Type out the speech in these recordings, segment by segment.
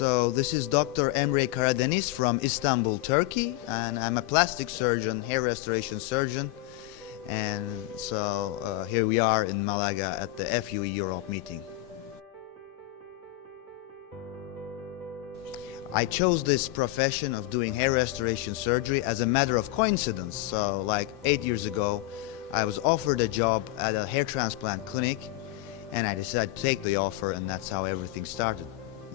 So this is Dr. Emre Karadeniz from Istanbul, Turkey, and I'm a plastic surgeon, hair restoration surgeon. And so here we are in Malaga at the FUE Europe meeting. I chose this profession of doing hair restoration surgery as a matter of coincidence. So like 8 years ago, I was offered a job at a hair transplant clinic, and I decided to take the offer, and that's how everything started.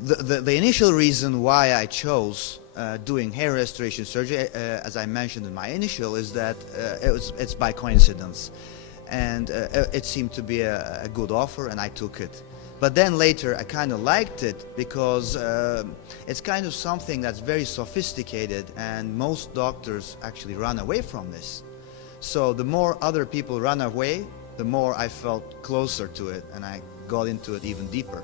The initial reason why I chose doing hair restoration surgery, as I mentioned in my initial, is that it's by coincidence, and it seemed to be a good offer, and I took it. But then later I kind of liked it because it's kind of something that's very sophisticated, and most doctors actually run away from this. So the more other people run away, the more I felt closer to it, and I got into it even deeper.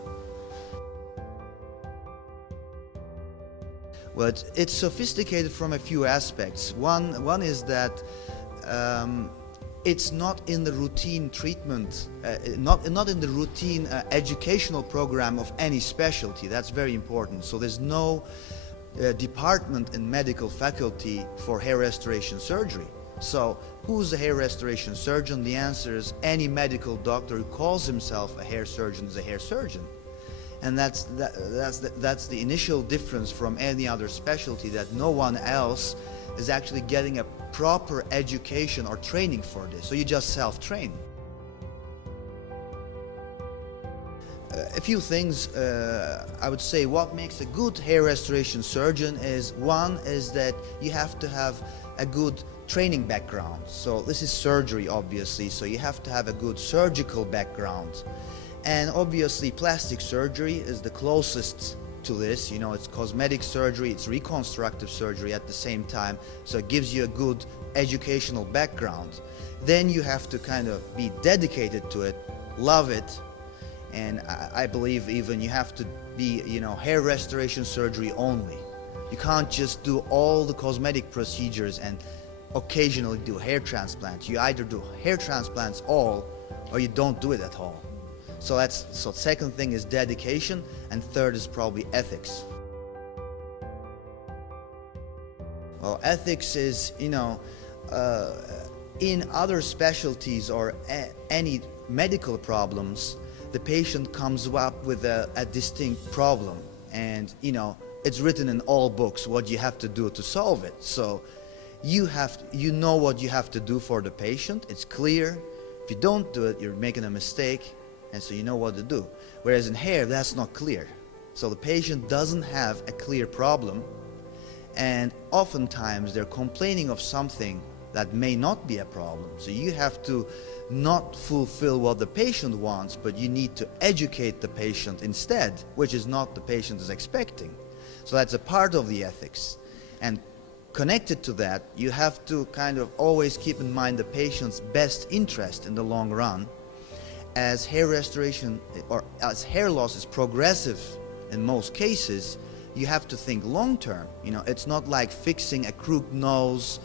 Well, it's sophisticated from a few aspects. One is that it's not in the routine treatment, not in the routine educational program of any specialty. That's very important. So there's no department in medical faculty for hair restoration surgery. So who's a hair restoration surgeon? The answer is any medical doctor who calls himself a hair surgeon is a hair surgeon. And that's the initial difference from any other specialty, that no one else is actually getting a proper education or training for this. So you just self-train. A few things I would say what makes a good hair restoration surgeon is, one is that you have to have a good training background. So this is surgery, obviously, so you have to have a good surgical background. And obviously plastic surgery is the closest to this. You know, it's cosmetic surgery, it's reconstructive surgery at the same time, so it gives you a good educational background. Then you have to kind of be dedicated to it, love it, and I believe even you have to be, you know, hair restoration surgery only. You can't just do all the cosmetic procedures and occasionally do hair transplants. You either do hair transplants all, or you don't do it at all. So second thing is dedication, and third is probably ethics. Well, ethics is, you know, in other specialties or any medical problems, the patient comes up with a distinct problem, and, you know, it's written in all books what you have to do to solve it. So you know what you have to do for the patient. It's clear. If you don't do it, you're making a mistake. And so you know what to do. Whereas in hair, that's not clear. So the patient doesn't have a clear problem, and oftentimes they're complaining of something that may not be a problem. So you have to not fulfill what the patient wants, but you need to educate the patient instead, which is not the patient is expecting. So that's a part of the ethics. And connected to that, you have to kind of always keep in mind the patient's best interest in the long run. As hair restoration or as hair loss is progressive in most cases, you have to think long term. You know, it's not like fixing a crooked nose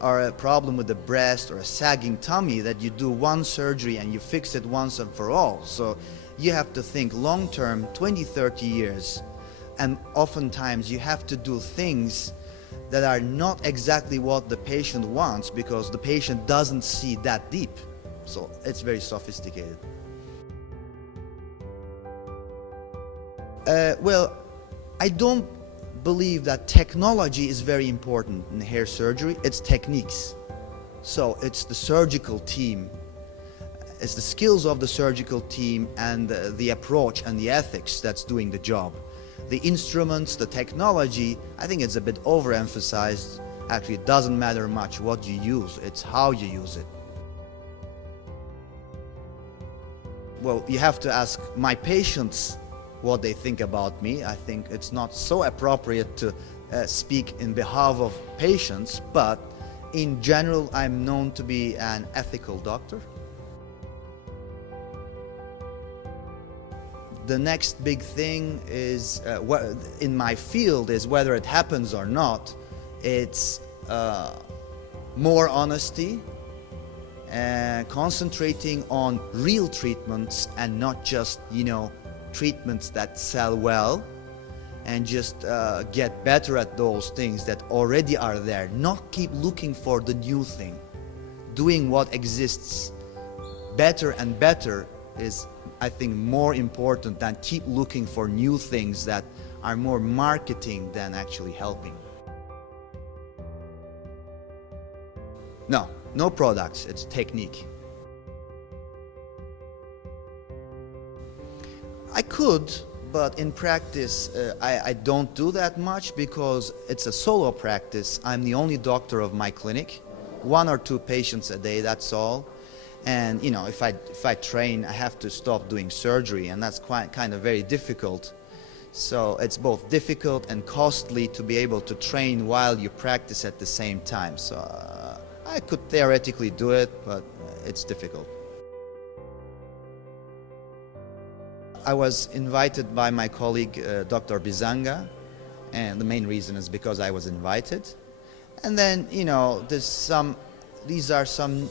or a problem with the breast or a sagging tummy that you do one surgery and you fix it once and for all. So you have to think long term, 20, 30 years. And oftentimes you have to do things that are not exactly what the patient wants because the patient doesn't see that deep. So it's very sophisticated. Well, I don't believe that technology is very important in hair surgery. It's techniques. So it's the surgical team. It's the skills of the surgical team and the approach and the ethics that's doing the job. The instruments, the technology, I think it's a bit overemphasized. Actually, it doesn't matter much what you use. It's how you use it. Well, you have to ask my patients what they think about me. I think it's not so appropriate to speak in behalf of patients, but in general, I'm known to be an ethical doctor. The next big thing is, in my field, is whether it happens or not, it's more honesty, concentrating on real treatments and not just, you know, treatments that sell well, and just get better at those things that already are there. Not keep looking for the new thing. Doing what exists better and better is, I think, more important than keep looking for new things that are more marketing than actually helping. No products, it's technique. I could, but in practice I don't do that much because it's a solo practice. I'm the only doctor of my clinic, 1 or 2 patients a day, that's all. And you know, if I train, I have to stop doing surgery, and that's kind of very difficult. So it's both difficult and costly to be able to train while you practice at the same time. So I could theoretically do it, but it's difficult. I was invited by my colleague Dr. Bizanga, and the main reason is because I was invited. And then, you know, these are some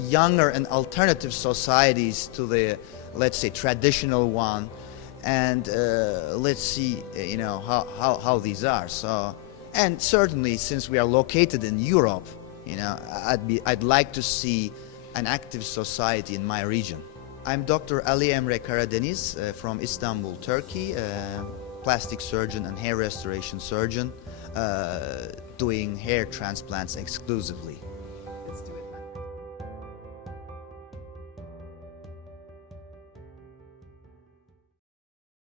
younger and alternative societies to the, let's say, traditional one, and let's see, you know, how these are. So, and certainly since we are located in Europe, you know, I'd like to see an active society in my region. I'm Dr. Ali Emre Karadeniz from Istanbul, Turkey, plastic surgeon and hair restoration surgeon, doing hair transplants exclusively.